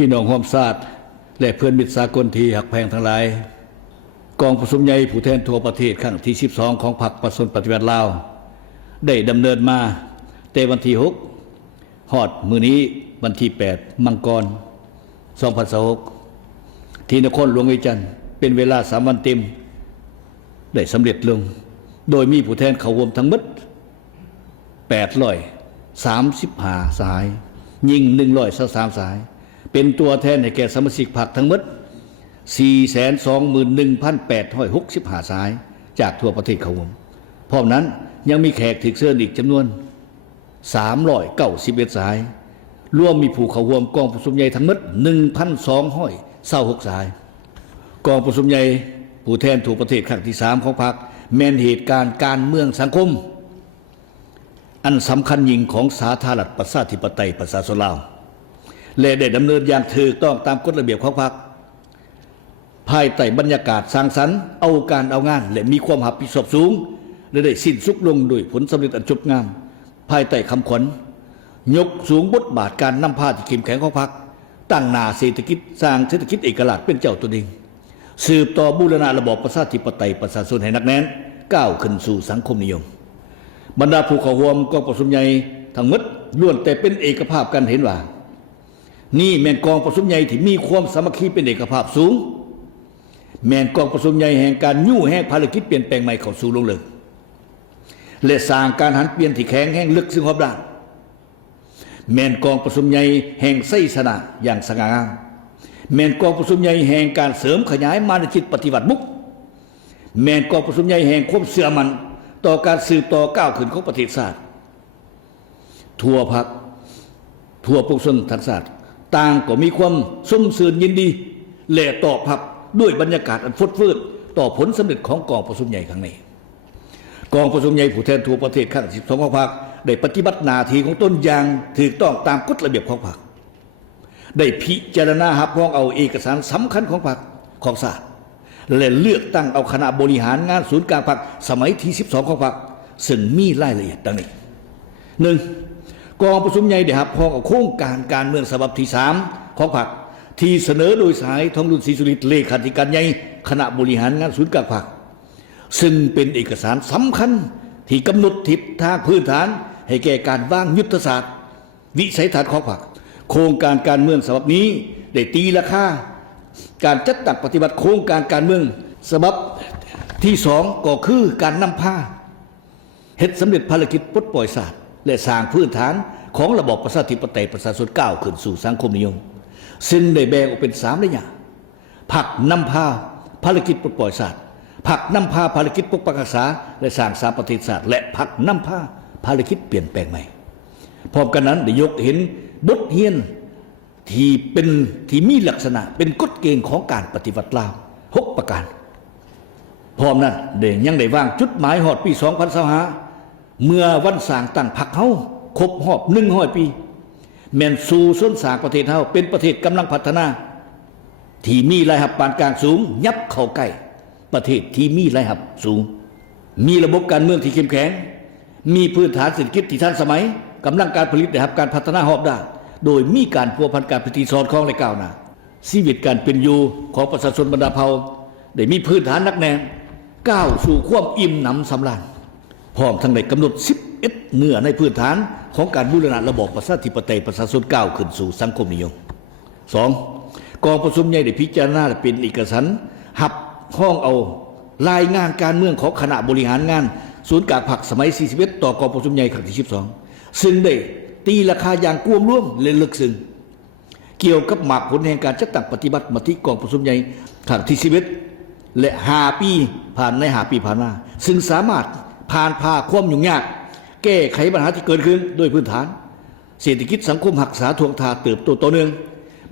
พี่น้องร่วมชาติและเพื่อนมิตรสากลที่หักแพงทั้งหลายกองประชุมใหญ่ผู้แทนทั่วประเทศครั้งที่12ของพรรคประชาชนปฏิวัติลาวได้ดำเนินมาแต่วันที่6ฮอดมื้อนี้วันที่8มังกร2026ที่นครหลวงเวียงจันทน์เป็นเวลา3วันเต็มได้สำเร็จลงโดยมีผู้แทนเข้าร่วมทั้งหมด835สายยิง123สายเป็นตัวแทนให้แก่สมาชิกพรรคทั้งหมด 421,865 สายจากทั่วประเทศเข้าร่วมพร้อมนั้นยังมีแขกถึกเชิญอีกจำนวน391สายรวมมีผู้เข้าร่วมกองประชุมใหญ่ทั้งหมด 1,226 สายกองประชุมใหญ่ผู้แทนทั่วประเทศครั้งที่3ของพรรคแม่นเหตุการณ์การเมืองสังคมอันสำคัญยิ่งของสาธารณรัฐประชาธิปไตยประชาชนลาวและได้ดำเนินอย่างถูกต้องตามกฎระเบียบของพรรคภายใต้บรรยากาศสร้างสรรค์เอาการเอางานและมีความรับผิดชอบสูงและได้สิ้นสุดลงโดยผลสำเร็จอันงดงามภายใต้คำขวัญยกสูงบทบาทการนำพาที่เข้มแข็งของพรรคตั้งหน้าเศรษฐกิจสร้างเศรษฐกิจเอกราชเป็นเจ้าตัวเองสืบต่อบูรณะระบอบประชาธิปไตยประชาชนให้หนักแน่นก้าวขึ้นสู่สังคมนิยมบรรดาผู้เข้าร่วมกองประชุมใหญ่ทั้งหมดล้วนแต่เป็นเอกภาพกันเห็นว่านี่แม่นกองประชุมใหญ่ที่มีความสามัคคีเป็นเอกภาพสูงแม่นกองประชุมใหญ่แห่งการยู่แห่งภารกิจเปลี่ยนแปลงใหม่เข้าสู่ลงเลิกและสร้างการหันเปลี่ยนที่แข็งแห่งลึกซึ่งรอบด้านแม่นกองประชุมใหญ่แห่งไสสนะอย่างสง่างามแม่นกองประชุมใหญ่แห่งการเสริมขยายมานะจิตปฏิวัติมุกแม่นกองประชุมใหญ่แห่งความเชื่อมั่นต่อการสืบต่อก้าวขึ้นของประเทศชาติทั่วพรรคทั่วปวงชนทั้งชาติต่างก็มีความสุ่มสื่นยินดีและตอบรับด้วยบรรยากาศอันฟดฟืดต่อผลสำเร็จของกองประชุมใหญ่ครั้งนี้กองประชุมใหญ่ผู้แทนทั่วประเทศครั้งที่12ของพรรคได้ปฏิบัติหน้าที่ของตนอย่างถูกต้องตามกฎระเบียบของพรรคได้พิจารณารับรองเอาเอกสารสำคัญของพรรคของชาติและเลือกตั้งเอาคณะบริหารงานศูนย์กลางพรรคสมัยที่12ของพรรคซึ่งมีรายละเอียดดังนี้ 1. กองประชุมใหญ่ได้รับรองเอาโครงการการเมืองฉบับที่3ของพรรคที่เสนอโดยสายทองรุ่นศรีสุริตเลขาธิการใหญ่คณะบริหารงานศูนย์กลางพรรคซึ่งเป็นเอกสารสำคัญที่กำหนดทิศทางพื้นฐานให้แก่การวางยุทธศาสตร์วิสัยทัศน์ของพรรคโครงการการเมืองฉบับนี้ได้ตีราคาการจัดตั้งปฏิบัติโครงการการเมืองฉบับที่2ก็คือการนำพาเฮ็ดสำเร็จภารกิจปลดปล่อยศาสตร์และสร้างพื้นฐานของระบอบประชาธิปไตยประชาชนก้าวขึ้นสู่สังคมนิยมซึ่งได้แบ่งออกเป็น3ระยะพรรคนำพาภารกิจปลดปล่อยศาสตร์พรรคนำพาภารกิจปกปักรักษาและสร้างสามประเทศศาสตร์และพรรคนำพาภารกิจเปลี่ยนแปลงใหม่พร้อมกันนั้นได้ยกเห็นบทเรียนที่มีลักษณะเป็นกฎเกณฑ์ของการปฏิวัติลาว6ประการพร้อมนั้นยังได้วางจุดหมายฮอดปี2025เมื่อวันสร้างตั้งพรรคเฮาครบรอบ100ปีแม่นสู่ส้นสร้างประเทศเฮาเป็นประเทศกำลังพัฒนาที่มีรายรับปานกลางสูงยับเข้าใกล้ประเทศที่มีรายรับสูงมีระบบการเมืองที่เข้มแข็งมีพื้นฐานเศรษฐกิจที่ทันสมัยกำลังการผลิตได้รับการพัฒนารอบด้านโดยมีการพัวพันการพิธีสอดคล้องและก้าวหน้าชีวิตการเป็นอยู่ของประชาชนบรรดาเผ่าได้มีพื้นฐานหนักแน่นก้าวสู่ความอิ่มหนำสำราญพร้อมทั้งได้กำหนด11เนื้อในพื้นฐานของการบูรณะระบอบประชาธิปไตยประชาชนก้าวขึ้นสู่สังคมนิยม 2. กองประชุมใหญ่ได้พิจารณาเป็นเอกสารหับห้องเอารายงานการเมืองของคณะบริหารงานศูนย์กลางพรรคสมัย41ต่อกองประชุมใหญ่ครั้งที่12ซึ่งได้ตีราคาอย่างกวมร่วมและลึกซึ้งเกี่ยวกับหมากผลแห่งการจัดตั้งปฏิบัติมติกองประชุมใหญ่ครั้งที่11และ5ปีผ่านใน5ปีผ่านมาซึ่งสามารถผ่านพาความยุ่งยากแก้ไขปัญหาที่เกิดขึ้นโดยพื้นฐานเศรษฐกิจสังคมหักษาทวงทาเติบโตต่อเนื่อง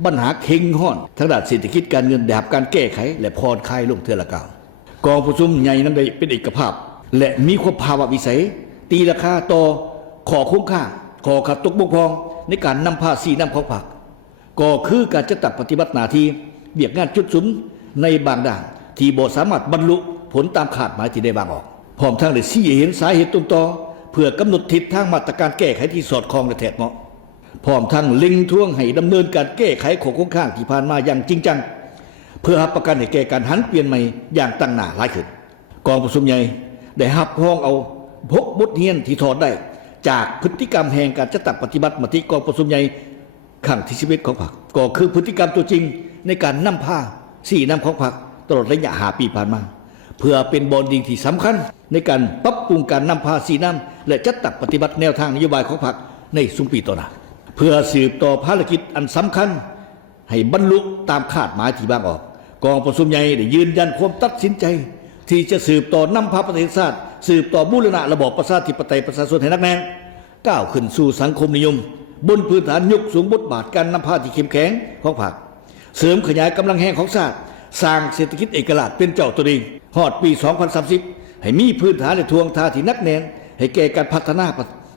ปัญหาเข่งห้อนทางด้านเศรษฐกิจการเงินได้รับการแก้ไขและผ่อนคลายลงเทื่อละก้าวกองประชุมใหญ่นั้นได้เป็นเอกภาพและมีความภาวะวิสัยตีราคาต่อขอคุ้มค่าขอขัดตกบกพร่องในการนำพาสีน้ำของพรรคก็คือการจัดตั้งปฏิบัติหน้าที่เบียกงานจุดสุนในบางด้านที่บ่สามารถบรรลุผลตามคาดหมายที่ได้วางออกพร้อมทั้งได้ชี้เห็นสาเหตุต้นตอเพื่อกำหนดทิศทางมาตรการแก้ไขที่สอดคล้องและแท้เหมาะ พร้อมทั้งเล็งท่วงให้ดำเนินการแก้ไขของโครงข้างที่ผ่านมาอย่างจริงจังเพื่อรับประกันให้แก่การหันเปลี่ยนใหม่อย่างตั้งหน้าหลายขึ้นกองประชุมใหญ่ได้รับพ้องเอาพกบทเรียนที่ถอดได้จากพฤติกรรมแห่งการจัดตั้งปฏิบัติมติกองประชุมใหญ่ครั้งที่11ของพรรคก็คือพฤติกรรมตัวจริงในการนำพาสี่นำของพรรคตลอดระยะ5 ปีผ่านมาเพื่อเป็นบอนดิ้งที่สำคัญในการปรับปรุงการนำพาสี่นำและจัดตั้งปฏิบัติแนวทางนโยบายของพรรคในสุมปีต่อหน้าเพื่อสืบต่อภารกิจอันสำคัญให้บรรลุตามคาดหมายที่บางออกกองประชุมใหญ่ได้ยืนยันความตัดสินใจที่จะสืบต่อนำพาประเทศชาติสืบต่อบูรณะระบอบประชาธิปไตยประชาชนให้นักแน่นก้าวขึ้นสู่สังคมนิยมบนพื้นฐานยกสูงบทบาทการนำพาที่เข้มแข็งของพรรคเสริมขยายกำลังแห่งของชาติสร้างเศรษฐกิจเอกราชเป็นเจ้าตัวเองฮอดปี 2030 ให้มีพื้นฐานในทวงท่าที่นักแน่นให้แก่การพัฒนา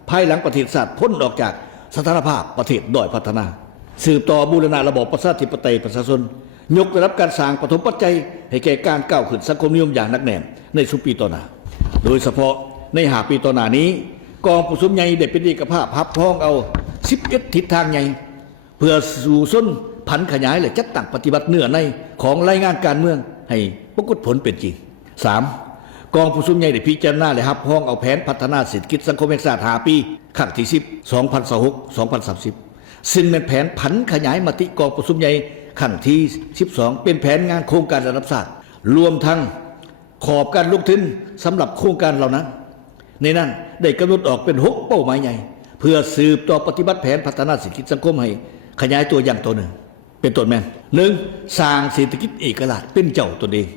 ภายหลังประเทศชาติพ้นออกจากสถานภาพประเทศด้อยพัฒนาสืบต่อบูรณะระบอบประชาธิปไตยประชาชนยกระดับการสร้างปฐมปัจจัยให้แก่การก้าวขึ้นสังคมนิยมอย่างนักแน่นในสุปีต่อหน้าโดยเฉพาะใน5 ปีต่อหน้านี้กองประชุมใหญ่ได้เป็นเอกภาพพับพ้องเอา11ทิศทางใหญ่เพื่อสู่ส้นผันขยายและจัดตั้งปฏิบัติเนื้อในของรายงานการเมืองให้ปรากฏผลเป็นจริง 3. กองประชุมใหญ่ได้พิจารณาและรับพ้องเอาแผนพัฒนาเศรษฐกิจสังคมแห่งชาติ5 ปีครั้งที่10 2026-2030ซึ่งเป็นแผนผันขยายมติกองประชุมใหญ่ครั้งที่12เป็นแผนงานโครงการระดับชาติรวมทั้งขอบการลงทุนสำหรับโครงการเหล่านั้นในนั้นได้กำหนดออกเป็น6เป้าหมายใหญ่เพื่อสืบต่อปฏิบัติแผนพัฒนาเศรษฐกิจสังคมให้ขยายตัวอย่างต่อเนื่องเป็นต้นแม่น 1. สร้างเศรษฐกิจเอกราชเป็นเจ้าตนเอง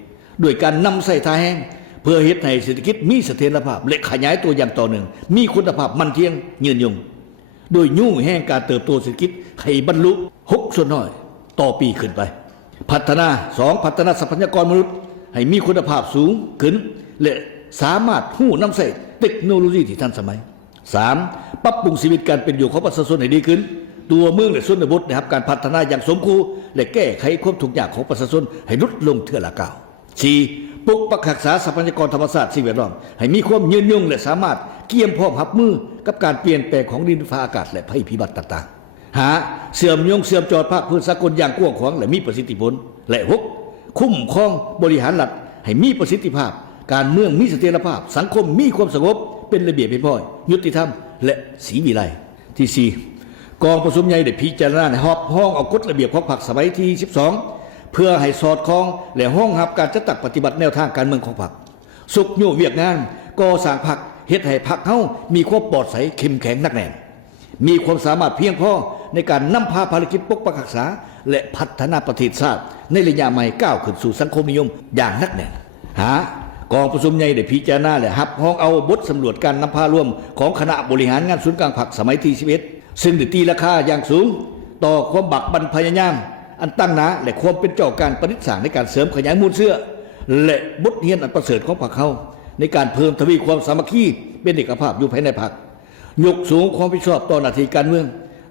ด้วยการนำใส่ท่าแห้งเพื่อเฮ็ดให้เศรษฐกิจมีเสถียรภาพและขยายตัวอย่างต่อเนื่องมีคุณภาพมั่นเที่ยงยืนยงโดยยุ่งแห่งการเติบโตเศรษฐกิจให้บรรลุ6ส่วนน้อยต่อปีขึ้นไปพัฒนา 2. พัฒนาทรัพยากรมนุษย์ให้มีคุณภาพสูงขึ้นและสามารถหู้นำใส่เทคโนโลยีที่ทันสมัย 3. ปรับปรุงชีวิตการเป็นอยู่ของประชาชนให้ดีขึ้นตัวเมืองและชนบทได้รับการพัฒนาอย่างสมควรและแก้ไขความทุกข์ยากของประชาชนให้ลดลงเทื่อละก้าว 4. ปกปักรักษาทรัพยากรธรรมชาติสิ่งแวดล้อมให้มีความยืนยงและสามารถเกี่ยมพร้อมรับมือกับการเปลี่ยนแปลงของดินฟ้าอากาศและภัยพิบัติต่างๆหาเสื่อมจอดภาคพื้นสากลอย่างกว้างขวางและมีประสิทธิผลและ 6. คุ้มครองบริหารรัฐให้มีประสิทธิภาพการเมืองมีเสถียรภาพสังคมมีความสงบเป็นระเบียบเรียบร้อยยุติธรรมและศรีวิไลที่ 4. กองประชุมใหญ่ได้พิจารณาในห้องเอากฎระเบียบของพรรคสมัยที่12เพื่อให้สอดคล้องและห้องรับการจัดตั้งปฏิบัติแนวทางการเมืองของพรรคสุขโยเวียกงานก่อสร้างพรรคเฮ็ดให้พรรคเฮามีความปลอดภัยเข้มแข็งนักแน่นมีความสามารถเพียงพอในการนำพาภารกิจปกปักรักษาและพัฒนาประเทศชาติในระยะใหม่ก้าวขึ้นสู่สังคมนิยมอย่างนักแน่นกองประชุมใหญ่ได้พิจารณาและรับห้องเอาบทสำรวจการนำพาร่วมของคณะบริหารงานศูนย์กลางพรรคสมัยที่11ซึ่งได้ตีราคาอย่างสูงต่อความบักบั่นพยายามอันตั้งหนาและความเป็นเจ้าการประดิษฐ์สร้างในการเสริมขยายมูลเชื่อและบทเรียนอันประเสริฐของพรรคเฮาในการเพิ่มทวีความสามัคคีเป็นเอกภาพอยู่ภายในพรรคยกสูงความรับผิดชอบต่อหน้าที่การเมือง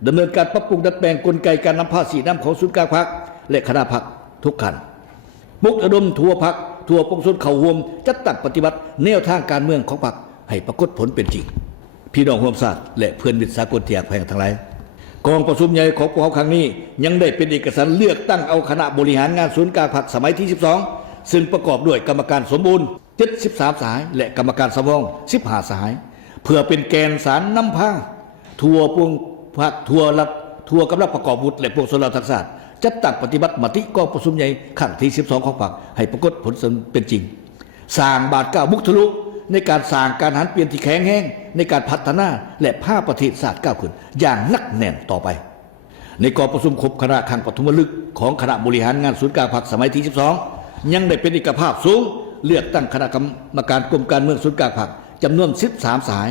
ดำเนินการปรับปรุงดัดแปลงกลไกการนำพาสีน้ำของศูนย์กลางพรรคและคณะพรรคทุกขั้นปลุกระดมทั่วพรรคทั่วปวงชนเข้าร่วมจัดตั้งปฏิบัติแนวทางการเมืองของพรรคให้ปรากฏผลเป็นจริงพี่น้องร่วมชาติและเพื่อนมิตรสากลที่รักแพงทั้งหลายกองประชุมใหญ่ของพวกเขาครั้งนี้ยังได้เป็นเอกสารเลือกตั้งเอาคณะบริหารงานศูนย์กลางพรรคสมัยที่12ซึ่งประกอบด้วยกรรมการสมบูรณ์73สหายและกรรมการสำรอง15สหายเพื่อเป็นแกนสารนำพาทั่วปวงพรรคทั่วกำลังประกอบวุฒิและพวกชนเหล่าทักษะจัดตั้งปฏิบัติมติกองประชุมใหญ่ครั้งที่12ของพรรคให้ปรากฏผลเป็นจริงสร้างบาทก้าวมุกทะลุในการสร้างการหันเปลี่ยนที่แข็งแรงในการพัฒนาและพาประเทศชาติก้าวขึ้นอย่างนักแน่นต่อไปในกองประชุมครบคณะครั้งปฐมฤกษ์ของคณะบริหารงานศูนย์กลางพรรคสมัยที่12ยังได้เป็นเอกภาพสูงเลือกตั้งคณะกรรมการกรมการเมืองศูนย์กลางพรรคจำนวน13สาย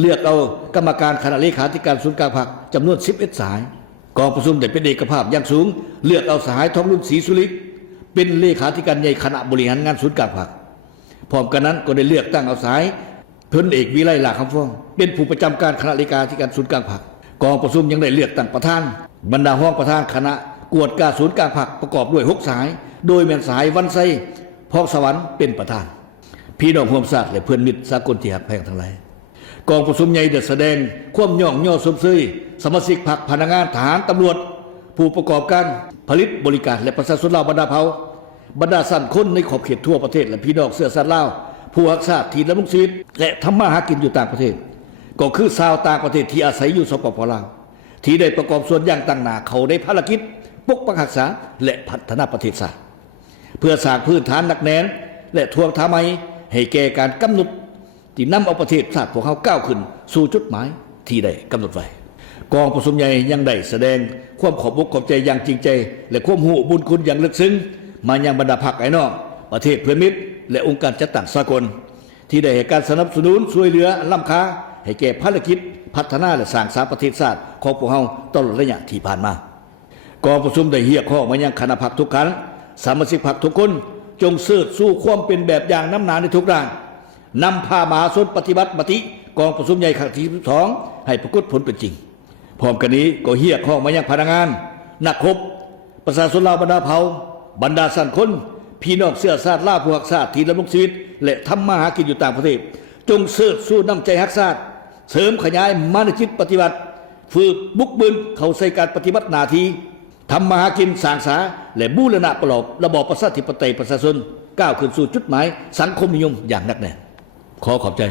เลือกเอากรรมการคณะเลขาธิการศูนย์กลางพรรคจำนวน11สายกองประชุมได้เป็นเอกภาพอย่างสูงเลือกเอาสหายทองรุ่นศรีสุริเป็นเลขาธิการใหญ่คณะบริหารงานศูนย์กลางพรรคพร้อมกันนั้นก็ได้เลือกตั้งเอาสายพลเอกวิไลหลาคำฟ้องเป็นผู้ประจำการคณะเลขาธิการศูนย์กลางพรรคกองประชุมยังได้เลือกตั้งประธานบรรดาห้องประธานคณะกวดกาศูนย์กลางพรรคประกอบด้วย6สายโดยแม่นสายวันไซพอกสวรรค์เป็นประธานพี่น้องร่วมชาติและเพื่อนมิตรสากลที่รักแพงทั้งหลายกองประชุมใหญ่ได้แสดงความย่องย่อสมเสย สมาชิกพรรคพนักงานทหารตำรวจผู้ประกอบการผลิตบริการและประชาชนลาวบรรดาเผ่าบรรดาสันคนในขอบเขตทั่วประเทศและพี่น้องเสื้อสัตว์ลาวผู้รักษาที่ดำรงชีวิตและทำมาหากินอยู่ต่างประเทศก็คือชาวต่างประเทศที่อาศัยอยู่สปป.ลาวที่ได้ประกอบส่วนอย่างต่างหน้าเขาได้ภารกิจปกปักรักษาและพัฒนาประเทศชาติเพื่อสร้างพื้นฐานหนักแน่นและทวงทำไมให้แก่การกำหนดที่นำเอาประเทศชาติพวกเขาก้าวขึ้นสู่จุดหมายที่ได้กำหนดไว้กองประชุมใหญ่ยังได้แสดงความขอบอกขอบใจอย่างจริงใจและความหูบุญคุณอย่างลึกซึ้งมายังบรรดาพรรคไอ้น้องประเทศเพื่อนมิตรและองค์การจัดตั้งสากลที่ได้ให้การสนับสนุนช่วยเหลือล้ำค่าให้แก่ภารกิจพัฒนาและสร้างสรรค์ประเทศชาติของพวกเราตลอดระยะที่ผ่านมากองประชุมได้เรียกร้องมายังคณะพรรคทุกครั้งสมาชิกพรรคทุกคนจงเสิร์ชสู่ความเป็นแบบอย่างน้ำหนาในทุกด้านนำพามหาชนปฏิบัติมติกองประชุมใหญ่ครั้งที่12ให้ปรากฏผลเป็นจริงพร้อมกันนี้ก็เรียกร้องมายังพนักงานนักรบประชาชนลาวบรรดาเผ่าบรรดาสันคนพี่น้องเสื้อชาติลาวผู้รักชาติที่ดำรงชีวิตและทำมาหากินอยู่ต่างประเทศจงเสิร์ชสู่น้ำใจรักชาติเสริมขยายมานุษยปฏิบัติฝึกบุกบืนเข้าใส่การปฏิบัติหน้าที่ทำมาหากินสร้างสาและบูรณะประกอบระบอบประชาธิปไตยประชาชนก้าวขึ้นสู่จุดหมายสังคมนิยมอย่างหนักแน่นขอขอบใจ